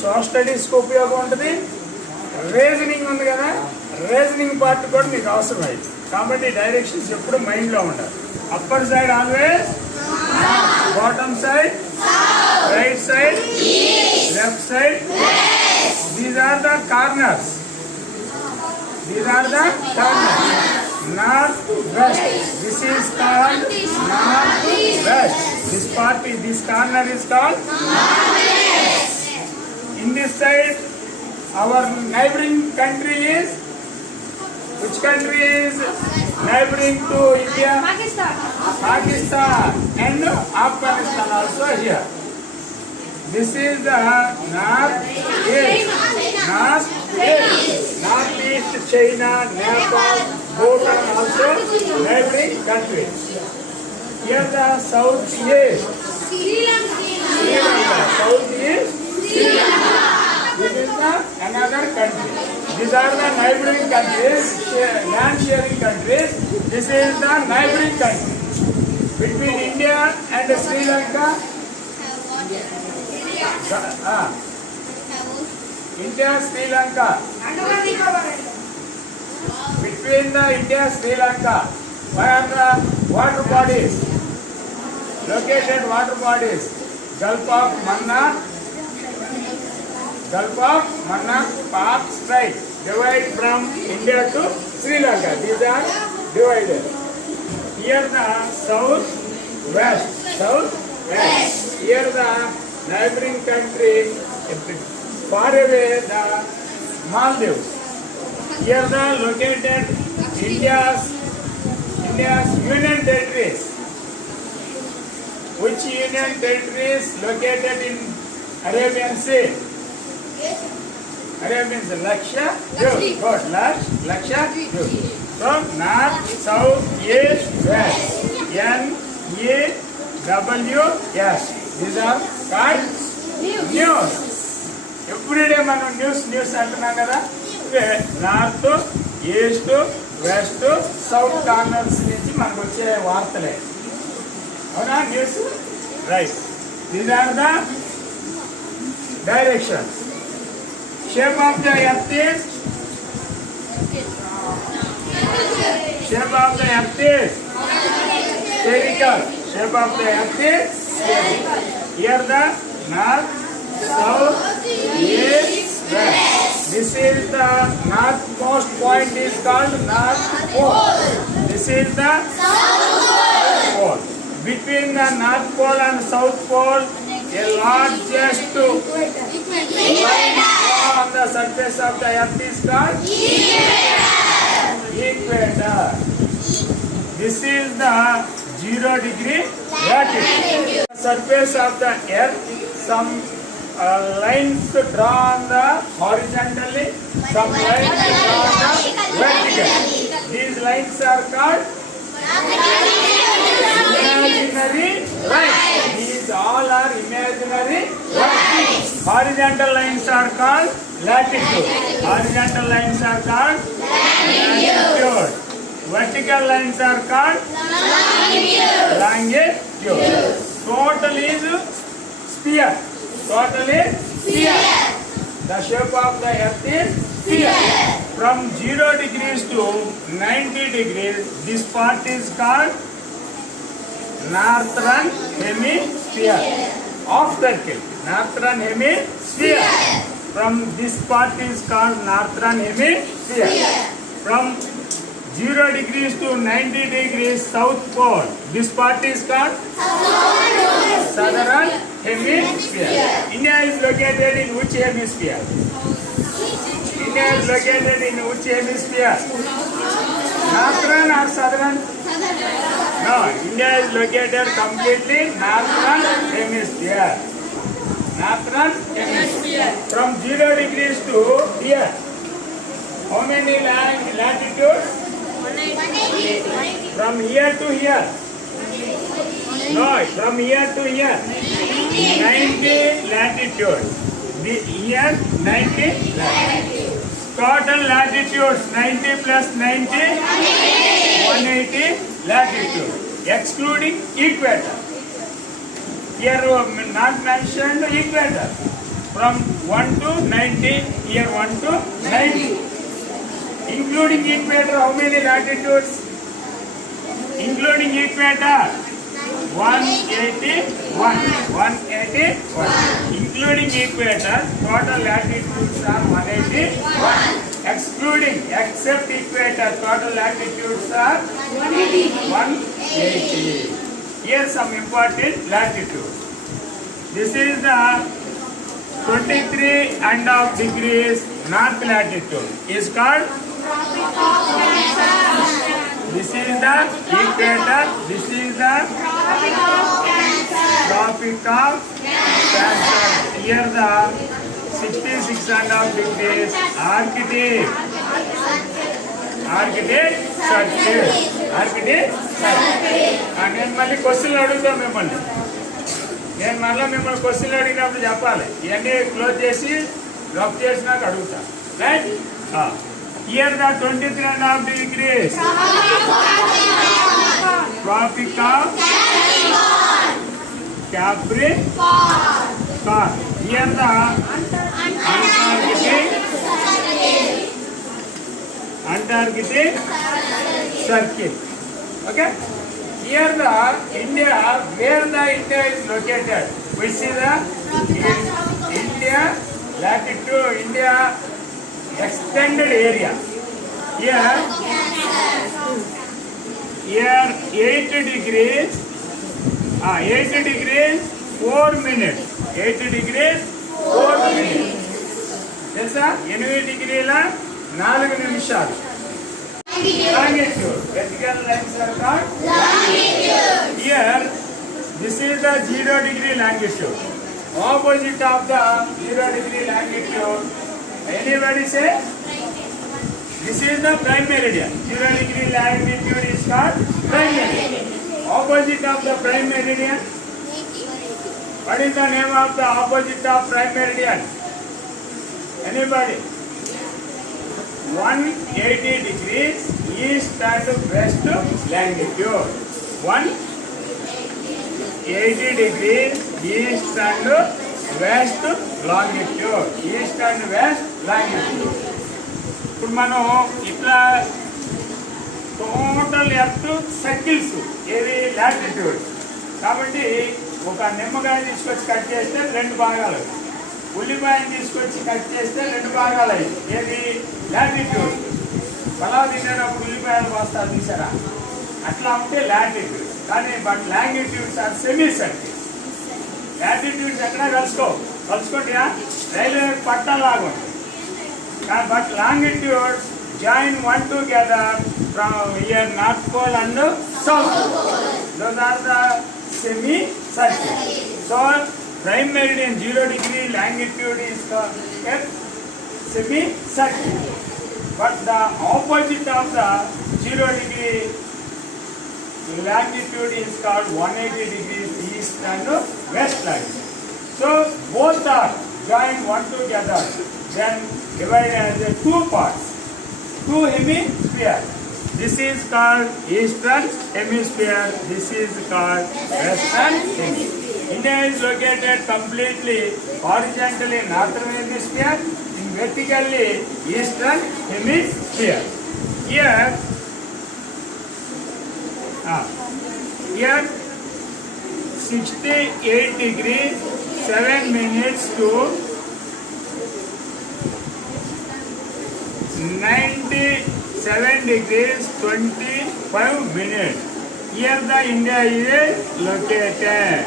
Social స్టడీస్కి ఉపయోగం ఉంటుంది, reasoning ఉంది కదా, రీజనింగ్ పార్ట్ కూడా మీకు అవసరం అయింది. కాబట్టి డైరెక్షన్స్ ఎప్పుడు మైండ్లో ఉండాలి. Upper side always, bottom side, right side, left side. These are the corners. These are the corners. North, west. This is called north, west. This part is, this corner is called north, west. In this side, our neighboring country is, which country is neighboring to India? Pakistan. Pakistan and Afghanistan also here. This is the north east. North east. North east, China, Nepal, Bhutan also neighboring countries. Here the south east. Sri Lanka. South east. This is the another country. These are the neighboring countries, land sharing countries. This is the neighboring country. Between India and Sri Lanka. India, Sri Lanka. Between the India, Sri Lanka, where are the water bodies? Located water bodies. Gulf of Mannar, Pak Strait, divide from India to Sri Lanka. These are divided. Here the south, west. Here the neighboring country, far away the Maldives. Here the located India's union territories. Which union territories located in Arabian Sea? Arabian Sea, Lakshadweep. Good, Lakshadweep. From north, south, east, west. NEWS. These are called news. Everyday మనం news అంటున్నాం కదా. North, east, west, south corners నుంచి మనకు వచ్చే వార్తలే, అవునా? News, right. These are the directions. Shape of the earth is spherical. Shape of the earth is spherical. Here the north, south, east, west. This is the northmost point is called North Pole. This is the South Pole. Between the North Pole and South Pole, a largest line on the surface of the earth is called equator. This is the 0-degree latitude. The surface of the earth, some lines drawn on the horizontally, some lines drawn on the vertically. These lines are called imaginary lines. These all are imaginary lines. Horizontal lines are called latitude. Horizontal lines are called latitude. Vertical lines are called longitude. Total is sphere. The shape of the earth is sphere. From 0 degrees to 90 degrees, this part is called northern hemisphere of circle. Northern hemisphere. From this part is called northern hemisphere. From 0 degrees to 90 degrees south pole. This part is called southern hemisphere. India is located in which hemisphere? India is located in which hemisphere? Northern or southern? No, India is located completely northern hemisphere. Northern hemisphere. From 0 degrees to here, how many latitudes? From here to here. No, from here to here. 90 latitude. Here 90 latitude. Total latitudes 90 plus 90, 180 latitude. Excluding equator. Here not mentioned equator. from 1 to 90, year 1 to 90. Including equator, how many latitudes? Including equator, 181. 181. Including equator, total latitudes are 181. Excluding, except equator, total latitudes are 180. Here some important latitudes. This is the 23.5 degrees north latitude. Is called. This is the equator. This is the Tropic of Cancer. Here the 66.5 degrees Arctic. Arctic circle. Arctic circle. నేను మళ్ళీ క్వశ్చన్లు అడుగుతాం మిమ్మల్ని. నేను మళ్ళీ మిమ్మల్ని క్వశ్చన్లు అడిగినప్పుడు చెప్పాలి. ఇవన్నీ క్లోజ్ చేసి రఫ్ చేసినాక అడుగుతా. Right? Here the 23.5 degrees Tropic of Capricorn. Here the Antarctic Circle. Okay. Here the India, where the India is located, which is the India latitude, India extended area. Here 8 degrees 4 minutes. 8 degrees 4 minutes. తెలుసా? 8 డిగ్రీల 4 నిమిషాలు. Longitude. Vertical lines are called longitude. Here, this is the 0 degree longitude. Opposite of the 0 degree longitude. Anybody say? This is the prime meridian. 0 degree longitude is called prime meridian. Opposite of the prime meridian. What is the name of the opposite of prime meridian? Anybody? 180 degrees east and west longitude. 180 degrees east and west longitude. East and west longitude. ఇప్పుడు మనం ఇట్లా total earth circles ఏది latitude. కాబట్టి ఒక నిమ్మకాయ తీసుకొచ్చి cut చేస్తే 2 భాగాలు, ఉల్లిపాయని తీసుకొచ్చి కట్ చేస్తే 2 భాగాలు అయ్యి ఏది లాటిట్యూడ్. పలావ్ తినేటప్పుడు ఉల్లిపాయలు వస్తారు తీసారా, అట్లా ఉంటే లాటిట్యూడ్. కానీ but longitudes are semi circle. Latitudes ఎక్కడ కలుసుకుంటా రైల్వే పట్టాలాగా. But longitudes join one together from here North Pole and South Pole. Those are the semi-circle. So prime meridian 0 degree longitude is called semi-circle. But the opposite of the 0 degree longitude is called 180 degrees east and west longitude. So both are joined one together. Then divided as 2 parts, 2 hemispheres. This is called eastern hemisphere. This is called western hemisphere. India is located completely horizontally northern hemisphere, and vertically eastern hemisphere. Here 68 degrees 7 minutes to 97 degrees 25 minutes. Here the India is located.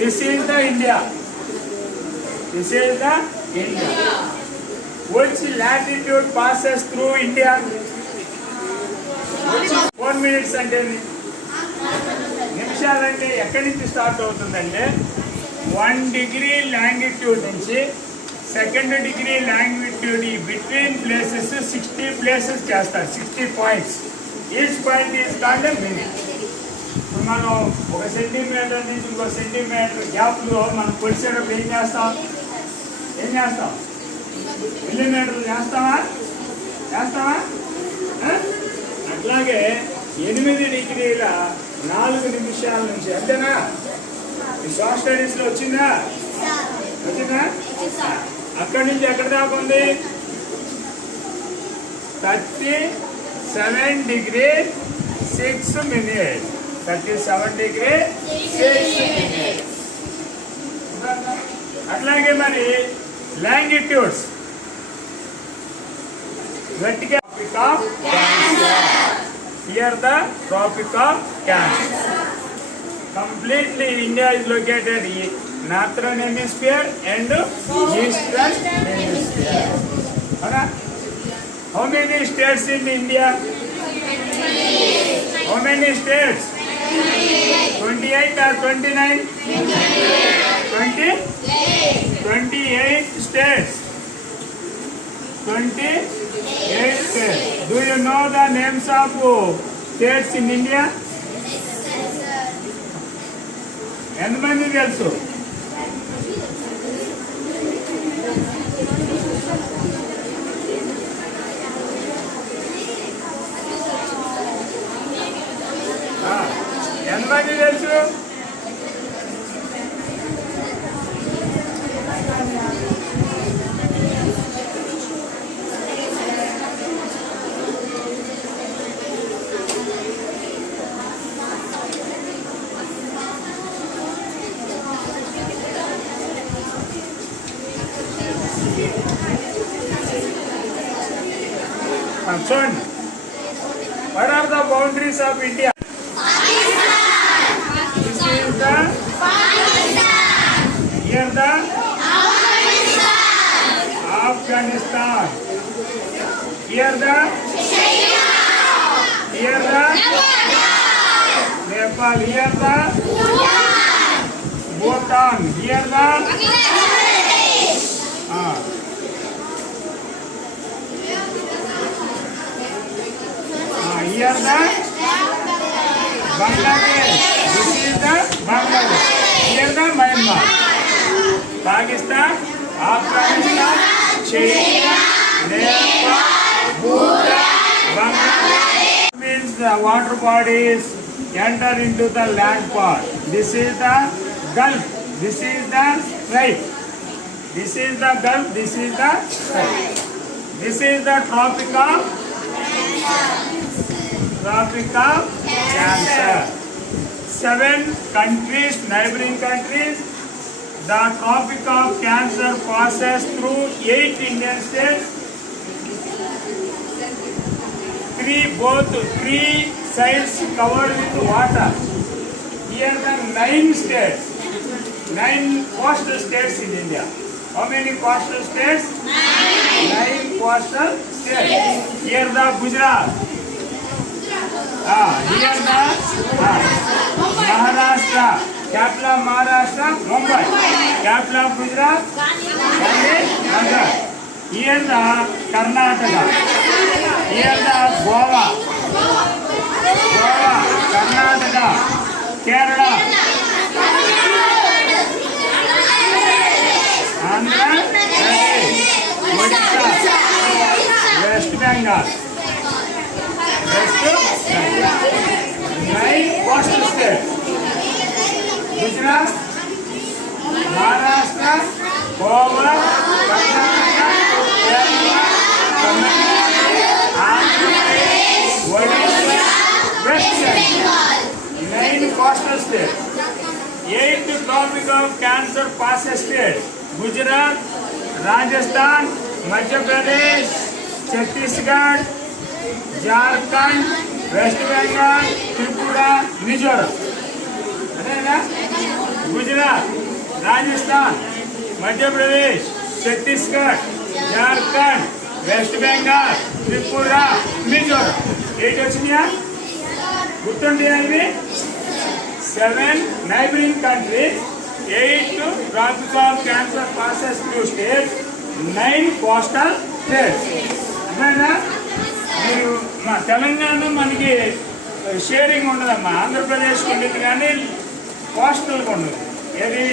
This is the India. This is the India. Which latitude passes through India? 4 minutes అంటే నిమిషాలంటే ఎక్కడి నుంచి start అవుతుందంటే 1 degree longitude నుంచి 2nd degree longitude ఈ between places 60 places చేస్తారు, 60 points. Each point is called a minute. ఇప్పుడు మనం 1 centimetre నుంచి ఇంకో సెంటీమీటర్ గ్యాప్లో మనం కొలిసేటప్పుడు ఏం చేస్తాం? మిల్లీమీటర్లు చేస్తామా? అలాగే 8 డిగ్రీల 4 నిమిషాల నుంచి, అంతేనా? ఈ సోషల్ స్టడీస్ లో వచ్చిందా? అక్కడి నుంచి ఎక్కడ దాకా ఉంది? 37 డిగ్రీ 6 మినిట్. 37 degree 6 minute. అట్లాగే మరి longitudes, vertical tropic of Cancer. Here the Tropic of Cancer. Completely India is located in northern hemisphere and eastern hemisphere. How many states in India? How many states? 28 or 29? 28 states. 28 states. Do you know the names of states in India? ఎంతమంది తెలుసు? ఎంతమంది తెలుసు? చూడండి. What are the boundaries of India? This is the here the Afghanistan. Here the Nepal. Here the Bhutan. Here the here the Bangladesh. This is the Bangladesh. Here the Myanmar. Pakistan, Afghanistan, China, Nepal, Bhutan, Bangladesh. Means the water bodies enter into the land part. This is the Gulf. This is the Strait. This is the Gulf. This is the Strait. This is the Tropic of Cancer. 7 countries, neighboring countries. The Tropic of Cancer passes through 8 Indian states. 3 sides covered with water. Here the 9 states, 9 coastal states in India. How many coastal states? 9 coastal states. Here the Gujarat. Here the Maharashtra. Capital of Maharashtra, Mumbai. Capital of Gujarat, Gaندhinagar. Here the Karnataka. Here the Goa. Karnataka. Kerala. Andhra Pradesh. Odisha. West Bengal. 9 coastal states. Gujarat, Maharashtra, Goa, Karnataka, Kerala, Tamil Nadu, Andhra Pradesh, Odisha, West Bengal. 9 coastal states. 8 Tropic of Cancer passes states. Gujarat, Rajasthan, Madhya Pradesh, Chhattisgarh, Jharkhand, West Bengal, Tripura, Mizoram. Gujarat, Rajasthan, Madhya Pradesh, Chhattisgarh, Jharkhand, West Bengal, Tripura, Mizoram. 8 వచ్చినాయా? గుర్తుంటాయా ఇవి? 7 neighboring countries, 8 Tropic of Cancer passes through states, 9 coastal states. అర్థమైందా? మీరు మా తెలంగాణ మనకి sharing ఉండదమ్మా, ఆంధ్రప్రదేశ్కి ఉండేది కానీ కోస్టల్గా ఉండదు. ఏది